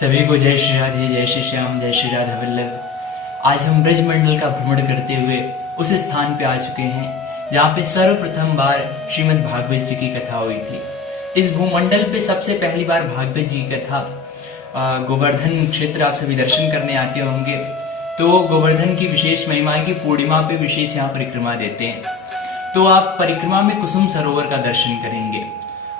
सभी को जय श्री राधे, जय श्री श्याम, जय श्री राधा वल्लभ। आज हम ब्रजमंडल का भ्रमण करते हुए उस स्थान पे आ चुके हैं जहाँ पे सर्वप्रथम बार श्रीमद् भागवत जी की कथा हुई थी। इस भूमंडल पे सबसे पहली बार भागवत जी की कथा गोवर्धन क्षेत्र आप सभी दर्शन करने आते होंगे। तो गोवर्धन की विशेष महिमा की पूर्णिमा पे विशेष यहाँ परिक्रमा देते हैं। तो आप परिक्रमा में कुसुम सरोवर का दर्शन करेंगे।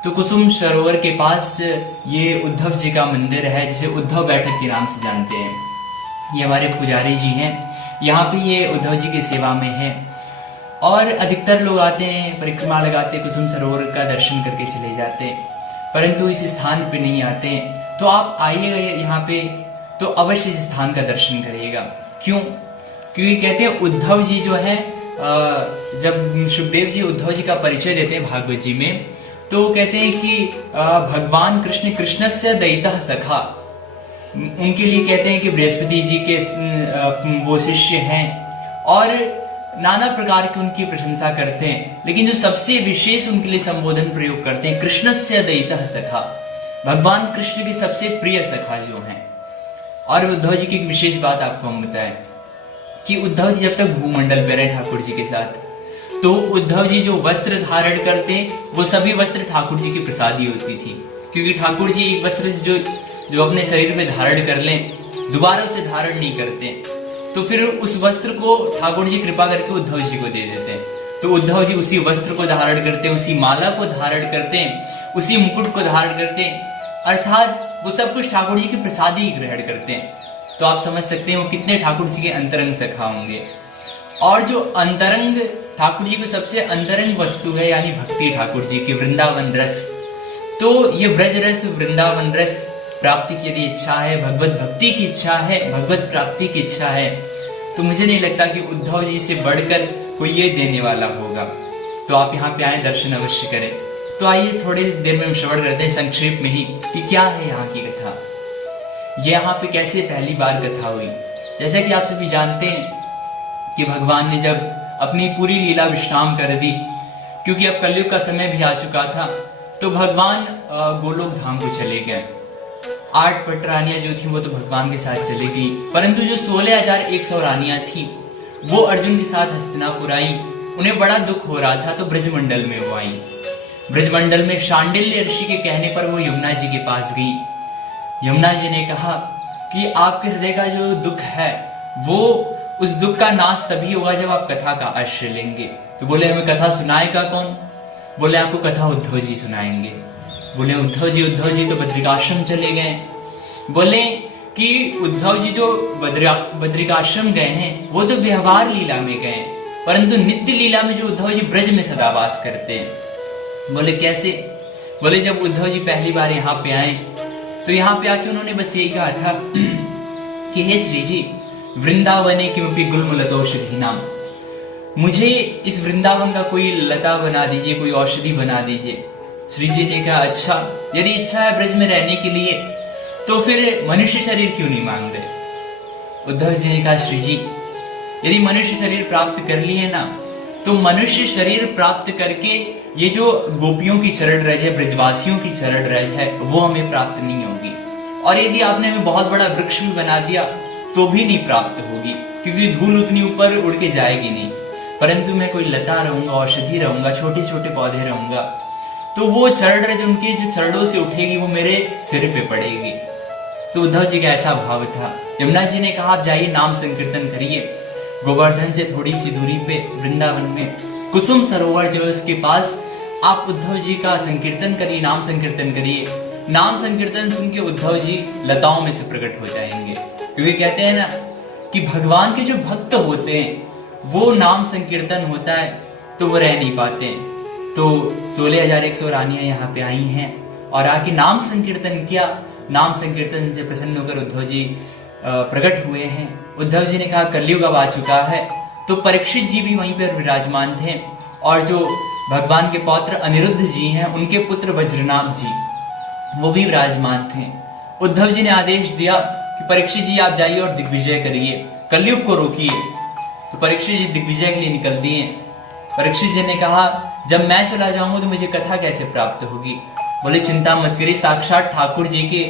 तो कुसुम सरोवर के पास ये उद्धव जी का मंदिर है, जिसे उद्धव बैठक के नाम से जानते हैं। ये हमारे पुजारी जी हैं, यहाँ पे ये उद्धव जी की सेवा में है। और अधिकतर लोग आते हैं, परिक्रमा लगाते, कुसुम सरोवर का दर्शन करके चले जाते हैं, परंतु इस स्थान पे नहीं आते हैं। तो आप आइएगा यहाँ पे तो अवश्य इस स्थान का दर्शन करिएगा। क्यों? क्योंकि कहते हैं उद्धव जी जो है, जब सुखदेव जी उद्धव जी का परिचय देते हैं भागवत जी में, तो कहते हैं कि भगवान कृष्ण कृष्णस्य दयितः सखा। उनके लिए कहते हैं कि बृहस्पति जी के वो शिष्य हैं और नाना प्रकार की उनकी प्रशंसा करते हैं, लेकिन जो सबसे विशेष उनके लिए संबोधन प्रयोग करते हैं, कृष्णस्य दयितः सखा, भगवान कृष्ण के सबसे प्रिय सखा जो हैं। और उद्धव जी की एक विशेष बात आपको हम बताएं कि उद्धव जी जब तक भूमंडल पे रहे ठाकुर जी के साथ, तो उद्धव जी जो वस्त्र धारण करते वो सभी वस्त्र ठाकुर जी की प्रसादी होती थी। क्योंकि ठाकुर जी एक वस्त्र जो अपने शरीर में धारण कर लें, दोबारा उसे धारण नहीं करते, तो फिर उस वस्त्र को ठाकुर जी कृपा करके उद्धव जी को दे देते हैं। तो उद्धव जी उसी वस्त्र को धारण करते, उसी माला को धारण करते, उसी मुकुट को धारण करते, अर्थात वो सब कुछ ठाकुर जी की प्रसादी ग्रहण करते हैं। तो आप समझ सकते हैं वो कितने ठाकुर जी के अंतरंग सखा होंगे। और जो अंतरंग ठाकुर जी को सबसे अंतरंग वस्तु है, यानी भक्ति ठाकुर जी की, वृंदावन रस। तो ये ब्रज रस, वृंदावन रस प्राप्ति की यदि इच्छा है, भगवत भक्ति की इच्छा है, भगवत प्राप्ति की इच्छा है, तो मुझे नहीं लगता कि उद्धव जी से बढ़कर कोई ये देने वाला होगा। तो आप यहाँ पे आए, दर्शन अवश्य करें। तो आइए थोड़ी देर में हम श्रवण करते हैं संक्षेप में ही कि क्या है यहाँ की कथा, ये यहाँ पे कैसे पहली बार कथा हुई। जैसा कि आप सभी जानते हैं कि भगवान ने जब अपनी पूरी लीला विश्राम कर दी, क्योंकि अब कलयुग का समय भी आ चुका था, तो भगवान गोलोक धाम को चले गए। 8 पट रानियां जो थी वो तो भगवान के साथ चली गई, परंतु जो 16,100 रानियां थी वो अर्जुन के साथ हस्तिनापुर आई। उन्हें बड़ा दुख हो रहा था, तो ब्रजमंडल में वो आई। ब्रजमंडल में शांडिल्य ऋषि के कहने पर वो यमुना जी के पास गई। यमुना जी ने कहा कि आपके हृदय का जो दुख है, वो उस दुख का नाश तभी होगा जब आप कथा का आश्रय लेंगे। तो बोले हमें कथा सुनाएगा कौन? बोले आपको कथा उद्धव जी सुनाएंगे। बोले उद्धव जी तो बद्रिकाश्रम चले गए। बोले कि उद्धव जी जो बद्रिकाश्रम गए हैं वो तो व्यवहार लीला में गए, परंतु नित्य लीला में जो उद्धव जी ब्रज में सदा वास करते हैं। बोले कैसे? बोले जब उद्धव जी पहली बार यहाँ पे आए, तो यहाँ पे आके उन्होंने बस यही कहा था कि हे श्री जी, वृंदावने किमपि गुल्मलतौषधि नाम, मुझे इस वृंदावन का कोई लता बना दीजिए, कोई औषधि बना दीजिए। श्री जी ने कहा अच्छा, यदि इच्छा है ब्रज में रहने के लिए, तो फिर मनुष्य शरीर क्यों नहीं मांग रहे? उद्धव जी ने कहा श्री जी, यदि मनुष्य शरीर प्राप्त कर लिए ना, तो मनुष्य शरीर प्राप्त करके ये जो गोपियों की चरण रज है, ब्रजवासियों की चरण रज है, वो हमें प्राप्त नहीं होगी। और यदि आपने हमें बहुत बड़ा वृक्ष भी बना दिया तो भी नहीं प्राप्त होगी, क्योंकि धूल उतनी ऊपर उड़ के जाएगी नहीं। परंतु मैं कोई लता रहूंगा, औषधि रहूंगा, छोटे छोटे पौधे रहूंगा, तो वो चरण रज उनके जो चरणों से उठेगी वो मेरे सिर पे पड़ेगी। तो उद्धव जी का ऐसा भाव था। यमुना जी ने कहा आप जाइए, नाम संकीर्तन करिए। गोवर्धन से थोड़ी सी दूरी पे वृंदावन में कुसुम सरोवर जो है उसके पास आप उद्धव जी का संकीर्तन करिए, नाम संकीर्तन करिए। नाम संकीर्तन सुन के उद्धव जी लताओं में से प्रकट हो जाएंगे। क्योंकि कहते हैं ना कि भगवान के जो भक्त होते हैं वो नाम संकीर्तन होता है तो वो रह नहीं पाते हैं। तो 16,100 रानियां यहाँ पे आई हैं और आके नाम संकीर्तन किया। नाम संकीर्तन से प्रसन्न होकर उद्धव जी प्रकट हुए हैं। उद्धव जी ने कहा कलयुग अब आ चुका है। तो परीक्षित जी भी वहीं पर विराजमान थे, और जो भगवान के पौत्र अनिरुद्ध जी हैं उनके पुत्र वज्रनाभ जी वो भी विराजमान थे। उद्धव जी ने आदेश दिया कि परीक्षित जी आप जाइए और दिग्विजय करिए, कलयुग को रोकिए। तो परीक्षित जी दिग्विजय के लिए निकल दिए। परीक्षित जी ने कहा जब मैं चला जाऊंगा तो मुझे कथा कैसे प्राप्त होगी? बोले चिंता मत करिए, साक्षात ठाकुर जी के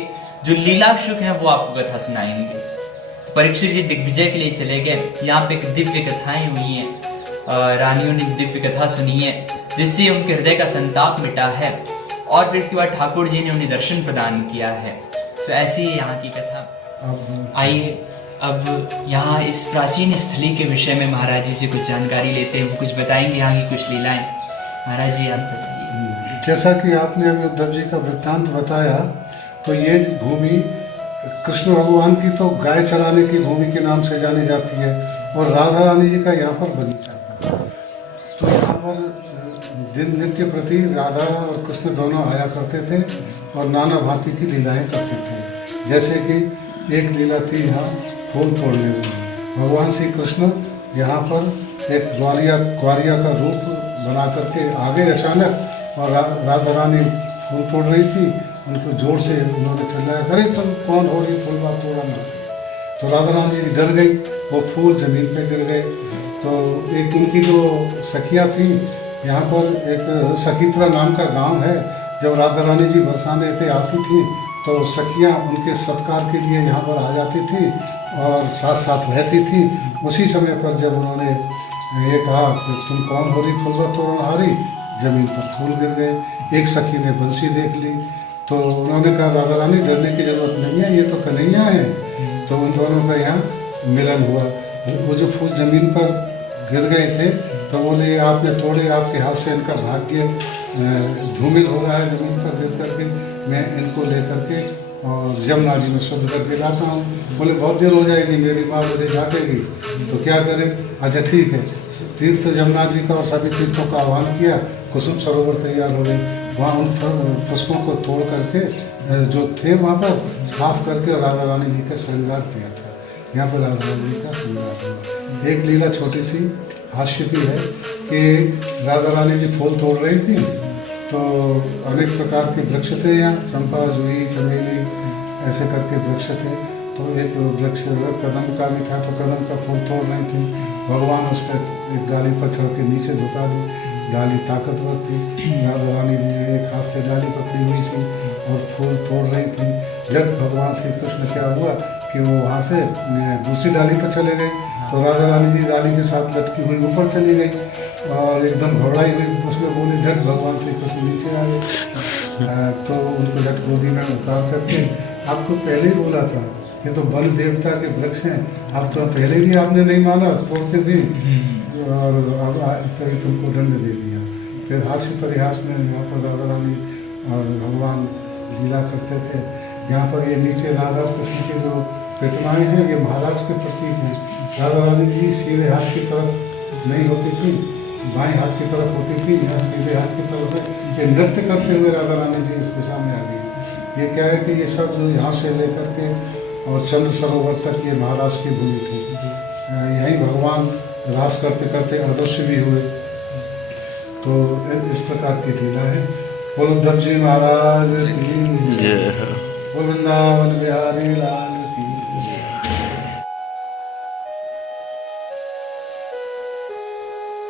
जो लीलाक्षुक हैं वो आपको कथा सुनाएंगे। तो परीक्षित जी दिग्विजय के लिए चले गए। यहाँ पे एक दिव्य कथाएं हुई हैं, रानियों ने दिव्य कथा सुनी है जिससे उनके हृदय का संताप मिटा है, और फिर इसके बाद ठाकुर जी ने उन्हें दर्शन प्रदान किया है। तो ऐसी ही यहाँ की कथा। आइए अब यहाँ इस प्राचीन स्थली के विषय में महाराज जी से कुछ जानकारी लेते हैं, वो कुछ बताएंगे यहाँ की कुछ लीलाएं। महाराज जी आप बताइए। जैसा कि आपने अभी उद्धव जी का वृत्तांत बताया, तो ये भूमि कृष्ण भगवान की तो गाय चराने की भूमि के नाम से जानी जाती है, और राधा रानी जी का यहाँ पर बगीचा था। तो यहाँ पर दिन नित्य प्रति राधा और कृष्ण दोनों आया करते थे और नाना भांति की लीलाएं करते थे। जैसे कि एक लीला थी यहाँ फूल तोड़ने में। भगवान श्री कृष्ण यहाँ पर एक ग्वारिया का रूप बना करके आ गए अचानक, और राधा रानी फूल तोड़ रही थी। उनको जोर से उन्होंने चिल्लाया, अरे तुम कौन हो रही, फूल बात तोड़ा ना। तो राधा रानी जी डर गई, वो फूल जमीन पे गिर गए। तो एक उनकी जो सखियाँ थी, यहाँ पर एक सखीत्रा नाम का गांव है। जब राधा रानी जी बरसाने थे आती थी तो सखियाँ उनके सत्कार के लिए यहाँ पर आ जाती थी और साथ साथ रहती थी। उसी समय पर जब उन्होंने ये कहा कि तुम कौन हो रही फूल तोड़नहारी, जमीन पर फूल गिर गए। एक सखी ने बंसी देख ली, तो उन्होंने कहा राधा रानी डरने की जरूरत नहीं है, ये तो कन्हैया है। तो उन दोनों का यहाँ मिलन हुआ। वो जो फूल जमीन पर गिर गए थे, तो बोले आपने तोड़े, आपके हाथ से इनका भाग्य धूमिल हो रहा है जमीन पर गिर करके, मैं इनको लेकर के और यमुना जी में शुद्ध करके लाता हूँ। बोले बहुत देर हो जाएगी, मेरी माँ मुझे डांटेगी, तो क्या करें। अच्छा ठीक है। तीर्थ यमुना जी का और सभी तीर्थों का आह्वान किया, कुसुम सरोवर तैयार हो गई। वहाँ उन पुष्पों को तोड़ करके जो थे वहाँ पर साफ करके राधा रानी जी का श्रृंगार किया था। यहाँ पर राधा रानी जी का श्रृंगार हुआ। एक लीला छोटी सी हास्य की है कि राधा रानी जी फूल तोड़ रही थी, तो अनेक प्रकार के वृक्ष थे यहाँ, चंपा, जूही, चमेली, ऐसे करके वृक्ष थे। तो एक वृक्ष कदम का भी था, तो कदम का फूल तोड़ रही थी। भगवान उस पर एक डाली पर चढ़ के नीचे झुका दी। डाली ताकतवर थी, राधा रानी जी एक हाथ से डाली पकड़ी हुई थी और फूल तोड़ रही थी। जब भगवान श्री कृष्ण क्या हुआ कि वो वहाँ से दूसरी डाली पर चले गए, तो राधा रानी जी डाली के साथ लटकी हुई ऊपर चली गई और एकदम घबराई हुई उसमें बोले, झट भगवान श्री कृष्ण नीचे आ गए। तो उनको झट गोदी में उतार करके, आपको पहले ही बोला था ये तो वन देवता के वृक्ष हैं, अब तो पहले भी आपने नहीं माना, तोड़ते थे और अब कभी तुमको दंड दे दिया। फिर हास्य परिहास में यहाँ पर राधा रानी और भगवान लीला करते थे। यहाँ पर ये नीचे राधा कृष्ण के जो प्रतिमाएं हैं, ये महाराज के प्रतीक हैं। राधा रानी जी सीधे हाथ की तरफ नहीं होती थी, बाएं हाथ की तरफ होती थी, यहाँ सीधे हाथ की तरफ है। ये नृत्य करते हुए राधा रानी जी इस दिशा में आ गई। ये क्या है कि ये सब जो यहाँ से लेकर के और चंद्र सरोवर तक ये महाराज की भूमि थी। यहीं भगवान रास करते करते अदृश्य भी हुए। तो इस प्रकार की लीला है। बोलो उद्धव जी महाराज की जय, वृंदावन बिहारी लाल।